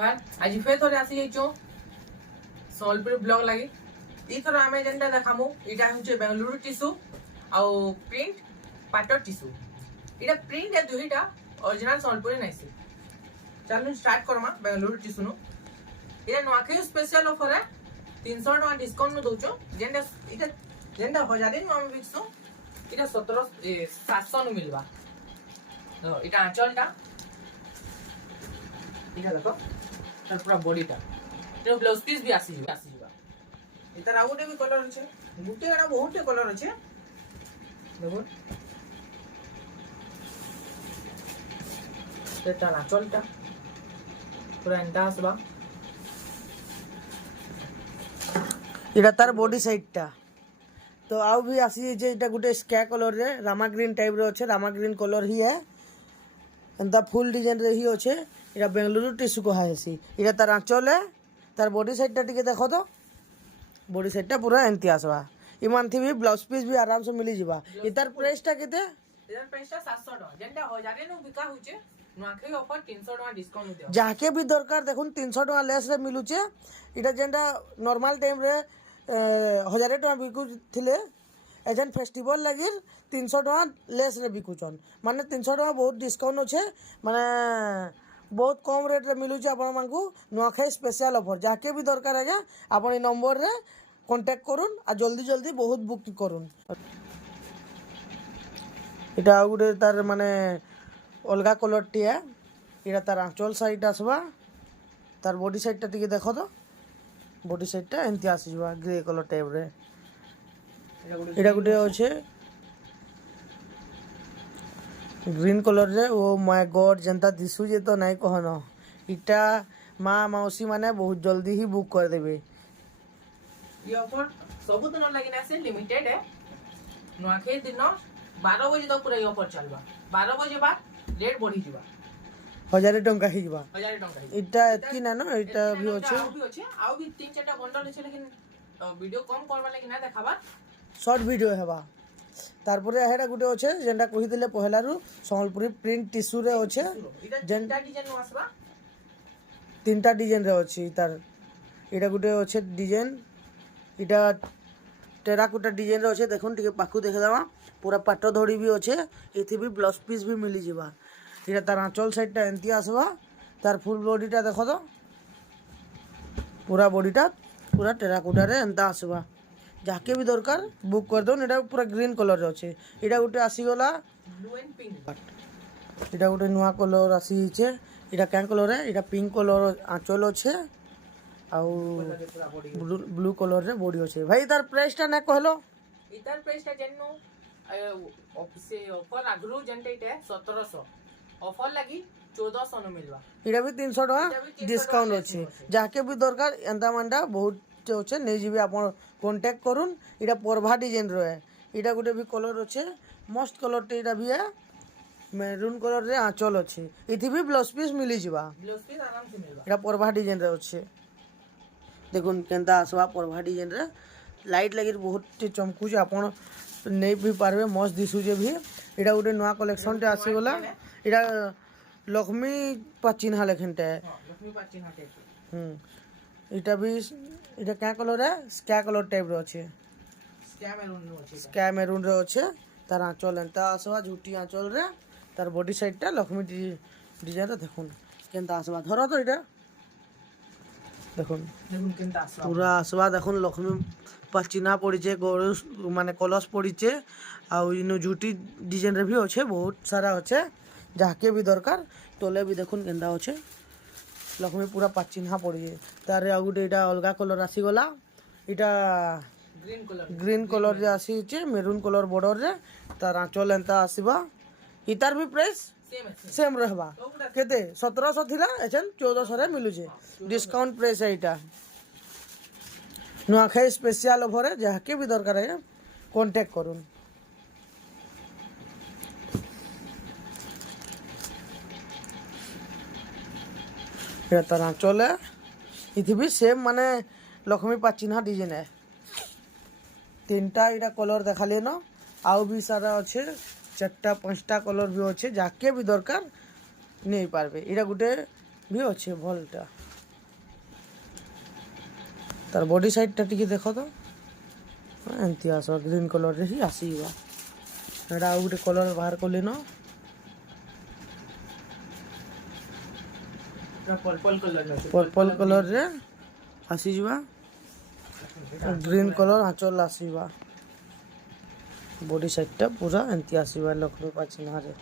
आज फिर थोड़े आसी जाइछो सम्बलपुर ब्लॉग लगी इथर आमे जेनटा देखामु इटा होचे बेंगलुरु टिश्यू आउ प्रिंट पाटर टिश्यू इटा प्रिंट ए दुहीटा ओरिजिनल सम्बलपुरी नाइसे चलो स्टार्ट करमा बेंगलुरु टिश्यू नु इटा नवाखे स्पेशल ऑफर है 300 टका डिस्काउंट नु दोचो जेनटा इटा जेनटा 1000 नु आमे बिकसो इटा 700 नु मिलबा तो इटा आंचलटा इटा देखो पूरा बॉडीटा तेरे ब्लाउज पीस भी आसी जीवा इतर आ गोटे भी कलर अछि गुटे एना बहुत कलर अछि देखो तेटा ना चलता पूरा एंटा आसबा इटा तार बॉडी साइडटा तो आउ भी आसी जे इटा गुटे स्काई कलर रे रामा ग्रीन टाइप रे अछि रामा ग्रीन कलर ही है एंता फुल डिजाइन रे ही अछि इटा बेंगलुरु टिश्यू को हाएसी इटा तार आंचल है तार बॉडी साइडटा टिके देखो तो बॉडी साइडटा पूरा एंती आसबा इमान थी भी ब्लाउज पीस भी आराम से मिली जिबा इतार प्राइसटा केते इधर प्राइसटा 700 टका जेंटा 1000 नु बिका होचे नवाखे ऑफर 300 टका डिस्काउंट दियो जाके भी दरकार देखुन 300 टका लेस रे मिलुचे इटा जेंटा नॉर्मल टाइम रे 1000 टका बिकु थिले एजन फेस्टिवल लगिर 300 टका लेस रे बिकुचन माने 300 टका बहुत डिस्काउंट अछि माने बहुत कम रेट रे मिलुचे आपण मानकू नवाखे स्पेशल ऑफर जाके भी दरकार है आपण ई नंबर रे कांटेक्ट करूँ आ जल्दी जल्दी बहुत बुक करूँ इटा गोटे तार माने अलगा कलर टी है इटा तार आंचल साइड आसवा तार बॉडी साइडटा टिके देखो तो बॉडी साइडटा एंती आसीबा ग्रे कलर टाइप रे इटा गोटे अच्छे ग्रीन कलर रे ओ माय गॉड जनता दिसु जे तो नहीं कहन इटा माँ मौसी माने बहुत जल्दी ही बुक कर देबे ये ऑफर सब दिन लगी ना से लिमिटेड है नवाखे दिन 12 बजे तक पूरा ये ऑफर चलबा 12 बजे बाद रेट बढ़ी जीवा 1000 टंका ही जीवा 1000 टका इटा एतकी ना ना इटा भी अच्छे आउ भी 3-4टा बंडल अछि लेकिन वीडियो कम करबा लेकिन ना देखाबा शॉर्ट वीडियो हेबा तारपरे हेडा गुटे अच्छे जेनटा कहि दिले पहलारु सम्बलपुरी प्रिंट टिश्यू रे अच्छे जेनटा डिजाइन नु आसबा 3टा डिजाइन रे अछि तार इटा गुटे अच्छे डिजाइन इटा टेराकोटा डिजाइन रे अच्छे देखुन टिके पाखु देखे दवा पूरा पाट धड़ी भी अच्छे एथि भी ब्लाउज पीस भी मिली जिबा इटा तार आंचल साइडटा एंती आसबा तार फुल बॉडीटा देखो तो पूरा बॉडीटा पूरा टेराकोटा रे एंता आसबा जाके भी दरकार बुक कर दो एटा पूरा ग्रीन कलर रे अच्छे इटा गुटे आसी गला ब्लू एंड पिंक इटा गुटे नुआ कलर आसी छे इटा क्या कलर है इटा पिंक कलर आंचल अच्छे आउ ब्लू कलर रे बॉडी अच्छे भाई तार प्राइसटा ना कहलो इतार प्राइसटा जेन्नो ऑफर आगरू जेनटे इटे 1700 ऑफर लगी 1400 नु मिलवा इटा भी 300 टका डिस्काउंट अच्छे जाके भी दरकार एंता मानटा बहुत अच्छे नहीं जीबे आपण कांटेक्ट करूँ इटा परभा डिजाइन रे इटा गुटे भी कलर अच्छे मस्त कलर टेटा भी है मेरून कलर रे आंचल अच्छे इथि भी ब्लाउज पीस मिली जिबा ब्लाउज पीस आराम से मिलवा इटा परभा डिजाइन रे अच्छे देखुन केनता आसवा परभा डिजाइन रे लाइट लगी बहुत चमकुचे आपण नहीं भी पारबे मस्त दिसुचे भी इटा गुटे नया कलेक्शन टे आसी गला इटा लक्ष्मी पाचिन्हा लेखनटा है लक्ष्मी पाचिन्हा टाइप इटा भी इटा क्या कलर है स्काई कलर टाइप रो अच्छे स्काई मेरून रे अच्छे तार आंचल एंता आसवा झूठी आंचल रे तार बॉडी साइडटा लक्ष्मी डिजाइन रे देखुन केनता आसवा धरो तो इटा देखुन केनता आसवा पूरा आसवा देखुन लक्ष्मी पाचिना पड़ीचे गरु माने कलश पड़ीचे आउ इनो झूठी डिजाइन रे भी अच्छे बहुत सारा अच्छे जाके भी दरकार तले भी देखुन केनता अच्छे लक्ष्मी पूरा पाचिन्हा पड़ीचे तार आ गुटे इटा अलगा कलर आसी गला इटा ग्रीन कलर रे आसी छे मेरून कलर बॉर्डर रे तार आंचल एंता आसीबा इतार भी प्राइस सेम रहबा केते 1700 थिला एचन 1400 रे मिलुचे डिस्काउंट प्राइस है इटा नुआखाई स्पेशल ऑफर है जाके भी दरकार है कांटेक्ट करूँ तार चले इथि भी सेम माने लक्ष्मी पाचिन्हा डिजाइन है 3टा इटा कलर देखाले न आउ भी सारा अच्छे 4टा-5टा कलर भी अच्छे जाके भी दरकार नहीं पारबे इटा गुटे भी अच्छे भलटा। ତାର ବଡି ସାଇଡଟା ଟିକେ ଦେଖ ତ ଏମିତି ଆସିବ ଗ୍ରୀନ୍ କଲର୍ରେ ହିଁ ଆସିଯିବା ଏଇଟା ଆଉ ଗୋଟେ କଲର୍ ବାହାର କଲି ନ पर्पल कलर में पर्पल कलर्रे आसीଯିବା ग्रीन कलर आंचल आसीबा बॉडी साइडटा पूरा एंती आसीबा लक्ष्मी पाचिनारे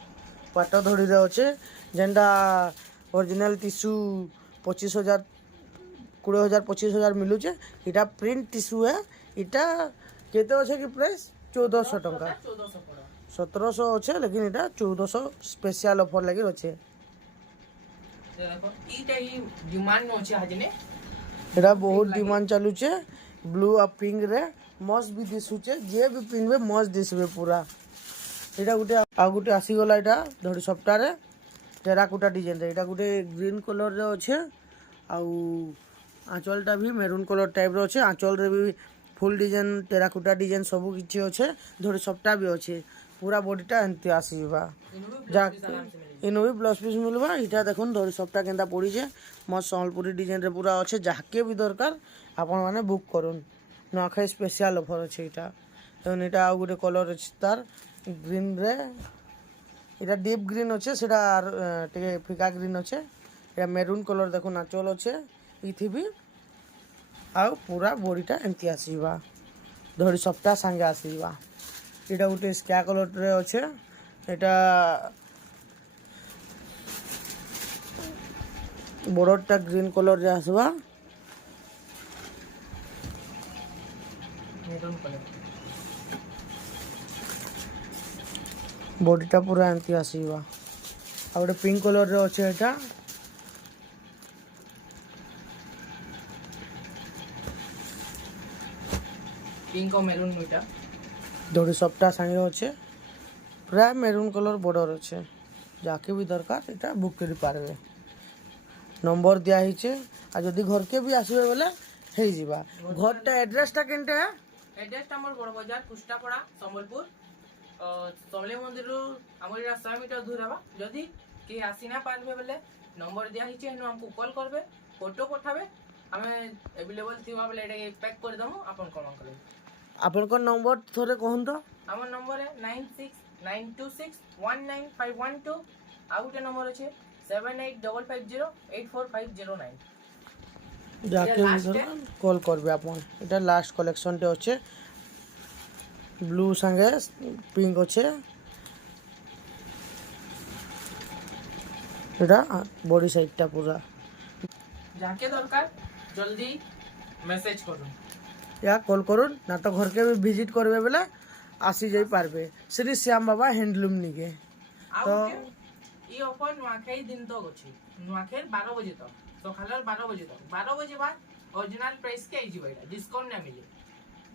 पाट धड़ीरे अच्छे जेनटा ओरिजिनल टिश्यू 25,000 20,000 25,000 मिलुचे इटा प्रिंट टिश्यू है इटा केते अच्छे कि प्राइस 1400 टंका 1400 पड़ा 1700 अच्छे लेकिन इटा 1400 स्पेशल ऑफर लगी अच्छे देखो इटा ही डिमांड में अछि हाजने एटा बहुत डिमांड चालुचे ब्लू और पिंक रे मस्त भी दिसुचे जे भी पिंगबे मस्त दिसबे पूरा एटा गुटे आ गुटे आसी गला एटा धड़ी सप्ताहरे टेराकोटा डिजाइन रे एटा गुटे ग्रीन कलर रे अच्छे आउ आंचलटा भी मेरून कलर टाइप रे अच्छे आंचल रे भी फुल डिजाइन टेराकोटा डिजाइन सब किछि अच्छे धड़ी सप्ताह भी अच्छे पूरा बॉडीटा एंती आसीबा जा इनो भी ब्लाउज पीस मिलवा इटा देखुन धड़ी सप्ताह केंता पड़ीचे मस्त सम्बलपुरी डिजाइन रे पूरा अच्छे जहाके भी दरकार आपण माने बुक करूँ नुआखाई स्पेशल ऑफर अच्छे इटा तेन इटा आउ गोटे कलर अच्छे तार ग्रीन रे इटा डीप ग्रीन अच्छे सेटा टिके फिका ग्रीन अच्छे इटा मेरून कलर देखो आंचल अच्छे इथि भी आउ पूरा बॉडीटा एमती आसीबा धड़ी सप्ताह संगे आसीबा इटा गोटे स्काई कलर रे अच्छे इटा बॉर्डरटा ग्रीन कलर रे आसबा मेरून कलर बॉडीटा पूरा एमती आसीबा आ गोटे पिंक कलर रे अच्छे एटा पिंक और मेरून मिटा धड़ी सप्ताह संगे अच्छे प्राय मेरून कलर बॉर्डर अच्छे जाके भी दरकार इटा बुक करि पारबे नंबर दिया हिचे आ जदी घर के भी आसबे बोले हे जिबा घरटा एड्रेसटा केनटे है एड्रेस हमर बड़ बाजार कुष्टापड़ा संबलपुर समले मंदिर हमर 100 मीटर दूर हवा जदी के आसी ना पारबे बोले नंबर दिया हिचे हेनु हमको कॉल करबे फोटो पठाबे हमें अवेलेबल थिवा बोले एटा पैक कर दमु अपन कम करे आपनकर नंबर थोड़े कहन तो हमर नंबर है 9692619512 आ गोटे नंबर अछि 7855084509 जाके last भी कॉल करबे आपन एटा लास्ट कलेक्शन टे अच्छे ब्लू संगे पिंक अच्छे एटा बॉडी साइडटा पूरा जाके दरकार जल्दी मैसेज करूँ या कॉल करूँ ना तो घर के भी विजिट करबे बोले आसी जाई पारबे श्री श्याम बाबा हैंडलूम निके तो ये ऑफर नुआखाई दिन तक अछि नुआखाई 12 बजे तक सकाल 12 बजे तक 12 बजे बाद ओरिजिनल प्राइस के आइ जिबा डिस्काउंट ना मिले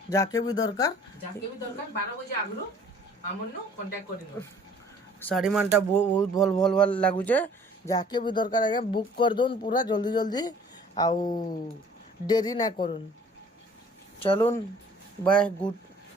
जाके भी दरकार 12 बजे आगरो हमनु कांटेक्ट करिनो शाड़ी मानटा बहुत भल भल भल लागुचे जाके भी दरकार आगे बुक कर दोन पूरा जल्दी जल्दी आउ देरी ना करूँ चलून बाय गुड